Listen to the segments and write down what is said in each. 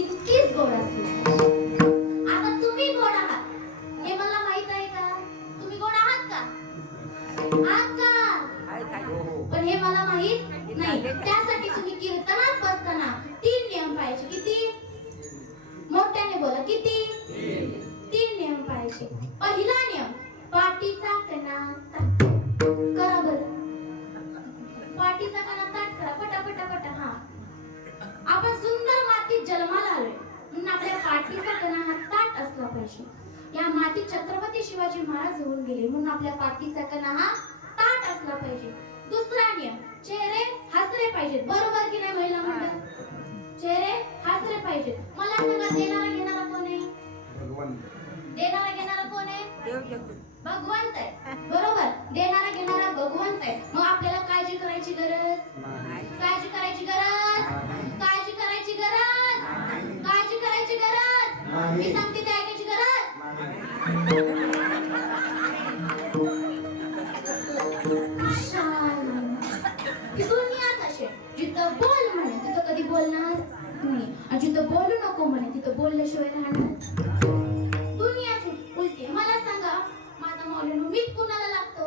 तितकीच गोड असली. आता तुम्ही गोड आहात हे मला माहित आहे का? तुम्ही गोड आहात का? आहात का? पण हे मला माहित नाही. त्यासाठी तुम्ही कीर्तनात बसताना 3 नियम पाहिजे. किती? मोठ्याने बोला. किती? 3 नियम पाहिजे. पहिला नियम, पाठीचा कणा ताठ करा. बरं, पाठीचा कणा ताठ करा. पटा. हा, आपण सुंदर मातीत जन्माला आलोय म्हणून आपल्या पाठीचा कणा हा ताठ असला पाहिजे. या मातीत छत्रपती शिवाजी महाराज होऊन गेले म्हणून आपल्या पाठीचा कणा हा ताठ असला पाहिजे. दुसरा नियम, चेहरे हसरे पाहिजेत. बरोबर की नाही महिला मंडळ? चेहरे हसरे पाहिजेत. मला सांगा, देणारा घेणारा कोण आहे? भगवान. देणारा घेणारा कोण आहे? भगवंत आहे. बरोबर, देणारा घेणारा भगवंत आहे. मग आपल्याला काळजी करायची गरज? काळजी करायची गरज? काळजी करायची गरज? काळजी करायची गरज? मी सांगते ते ऐकायची गरज? ही दुनियाच अशी आहे. जिथं बोल म्हणे तिथं कधी बोलणार नाही, आणि जिथं बोलू नको म्हणे तिथं बोलल्याशिवाय राहणार. दुनियाच उलटी. मला सांगा माता मौलीनो, मीठ कुणाला लागतो?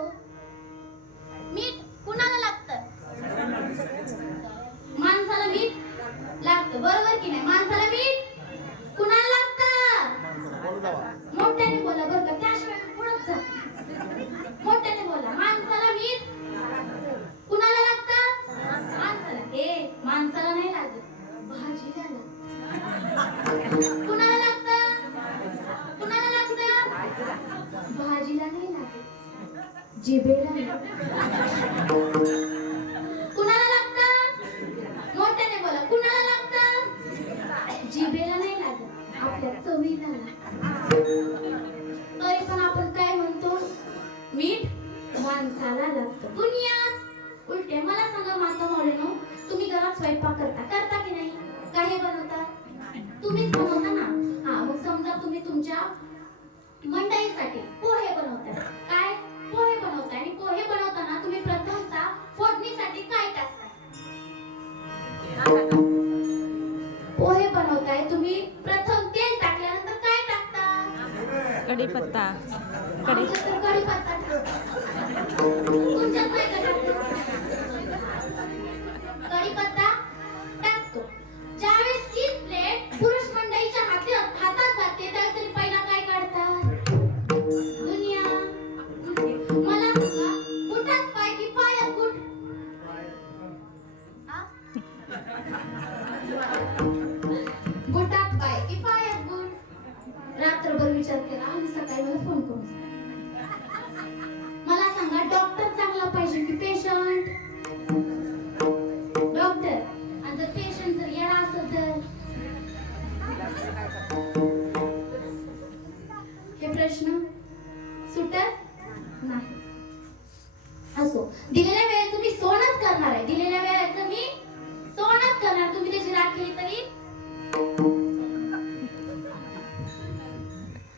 मीठ कुणाला लागतं? माणसाला मीठ लागतं. बरोबर की नाही? माणसाला मीठ कुणाला लागतं? मोठ्याने बोला बरं का, त्याशिवाय पुढंच जा. मोठ्याने बोला. माणसाला मीठ कुणाला लागतं? माणसाला. हे माणसाला नाही लागत, भाजीला लागतं. कुणाला लागतं? कुणाला लागतं? भाजीला नाही लागत, जिभेला लागतं. कुणाला लागतं? मोठ्याने बोला. कुणाला लागतं? जिभेला नाही लागत, आपल्या चवीला लागतं. तरी पण आपण काय म्हणतो? मीठ माणसाला लागतं. दुनियाच उलटे. मला सांगा माता मौलीनो, तुम्ही घरात स्वयंपाक करता की नाही? काय बनवता? तुम्हीच बनवता ना. हा, मग समजा तुम्ही तुमच्या मंडळीसाठी पोहे बनवताय. काय? पोहे बनवताय. आणि पोहे बनवताना तुम्ही प्रथमतः फोडणीसाठी काय टाकता? पोहे बनवताय तुम्ही प्रथम तेल टाकल्यानंतर काय टाकता? कढीपत्ता. कढीपत्ता. तुमच्यात काय टाकता? कढीपत्ता टाकतो. ज्यावेळेस ही प्लेट पुरुष मंडळीच्या हातात जाते त्यावेळेस पहिला काय काढतात? दुनिया. मला सांगा, बुटात पाय की पायात बूट? बुटात पाय की पायात बूट? रात्रभर विचार केला आणि सकाळी मला फोन करून मला सांगा, डॉक्टर चांगला पाहिजे की पेशंट? डॉक्टर. आणि जर पेशंट जर येडा असेल तर? हे प्रश्न सुटत नाही. असो, दिलेल्या वेळेचं मी सोनच करणार आहे. दिलेल्या वेळेचं मी सोनच करणार. तुम्ही त्याची राख केली तरी?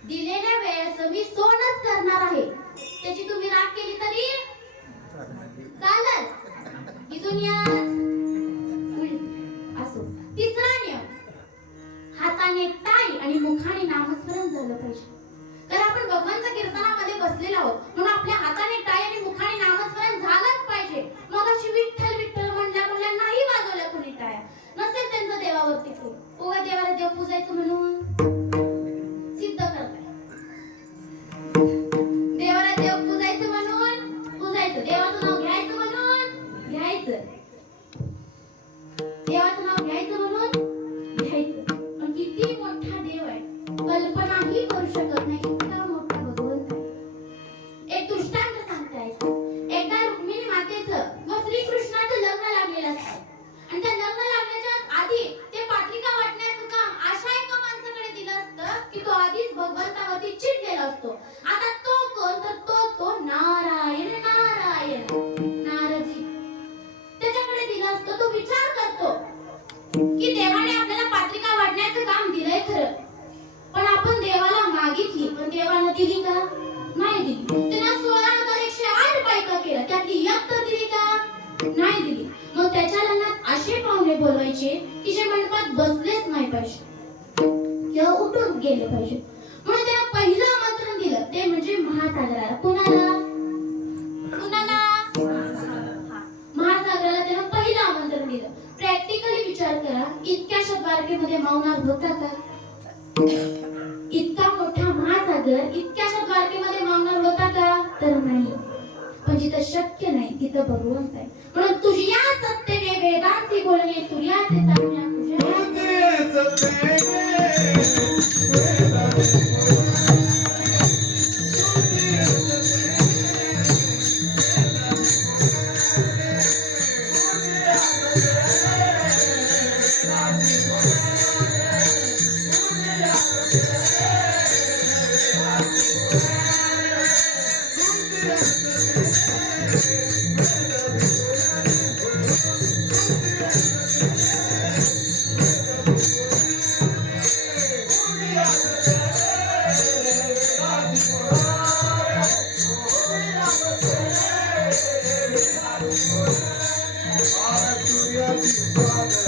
दिलेल्या वेळेचं मी सोनच करणार आहे. त्याची तुम्ही राख केली तरी चालेल. ही दुनिया. असो. तिसरा नियम, हाताने टाळी आणि मुखाने नामस्मरण झालं पाहिजे. कारण आपण भगवंत कीर्तनामध्ये बसलेलो आहोत म्हणून आपल्या हाताने टाळी आणि मुखाने नामस्मरण झालंच पाहिजे. मग अशी विठ्ठल विठ्ठल म्हणल्या नाही वाजवल्या कोणी टाळ्या, नसेल त्यांचं देवावरती प्रेम. उगा देवाला देव पूजायचं म्हणून सिद्ध करताय. देवाला देव पूजायचं म्हणून पूजायचं, देवाचं नाव घ्यायचं म्हणून घ्यायचं, देवाचं नाव घ्यायचं म्हणून घ्यायचं. पण किती मोठा देव आहे कल्पनाही करू शकत नाही, इतका मोठा भगवंत आहे. एक दृष्टांत सांगते ऐका. एकदा रुक्मिणी मातेचं व श्रीकृष्णाचं लग्न लागलेलं असतं आणि त्या लग्न लागण्याच्या आधी ते पात्रिका वाटण्याचं काम अशा एका माणसाकडे दिलं असतं की तो आधीच भगवंतावरती चिडलेला असतो. आता तो कोण? तर तो नारायण नारायण नारदजी. त्याच्याकडे दिलं असतं. तो विचार करतो की देवाने आपल्याला पात्रिका वाटण्याचं काम दिलंय खरं, पण आपण देवाला मागितली पण देवानं दिली का? नाही दिली. त्याने 16,108 बायका केल्या, त्यातली एक तर दिली का? नाही दिली. मग त्याच्या लग्नात असे पाहुणे बोलवायचे की जे मंडपात बसलेच नाही पाहिजे. किंवा उठून गेले पाहिजे. म्हणून त्याला पहिलं आमंत्रण दिलं ते म्हणजे महासागराला. कुणाला? कुणाला? महासागराला त्यानं पहिलं आमंत्रण दिलं. प्रॅक्टिकली विचार करा, इतक्याशा द्वारकेमध्ये मावणार होता का? इतका मोठा महासागर इतक्याशा द्वारकेमध्ये मावणार होता का? तर नाही. पण जिथं शक्य नाही तिथं भगवंत आहे. म्हणून तुझ्या सत्तेने वेदांचे बोलणे, सूर्याचे चांदण्या Father.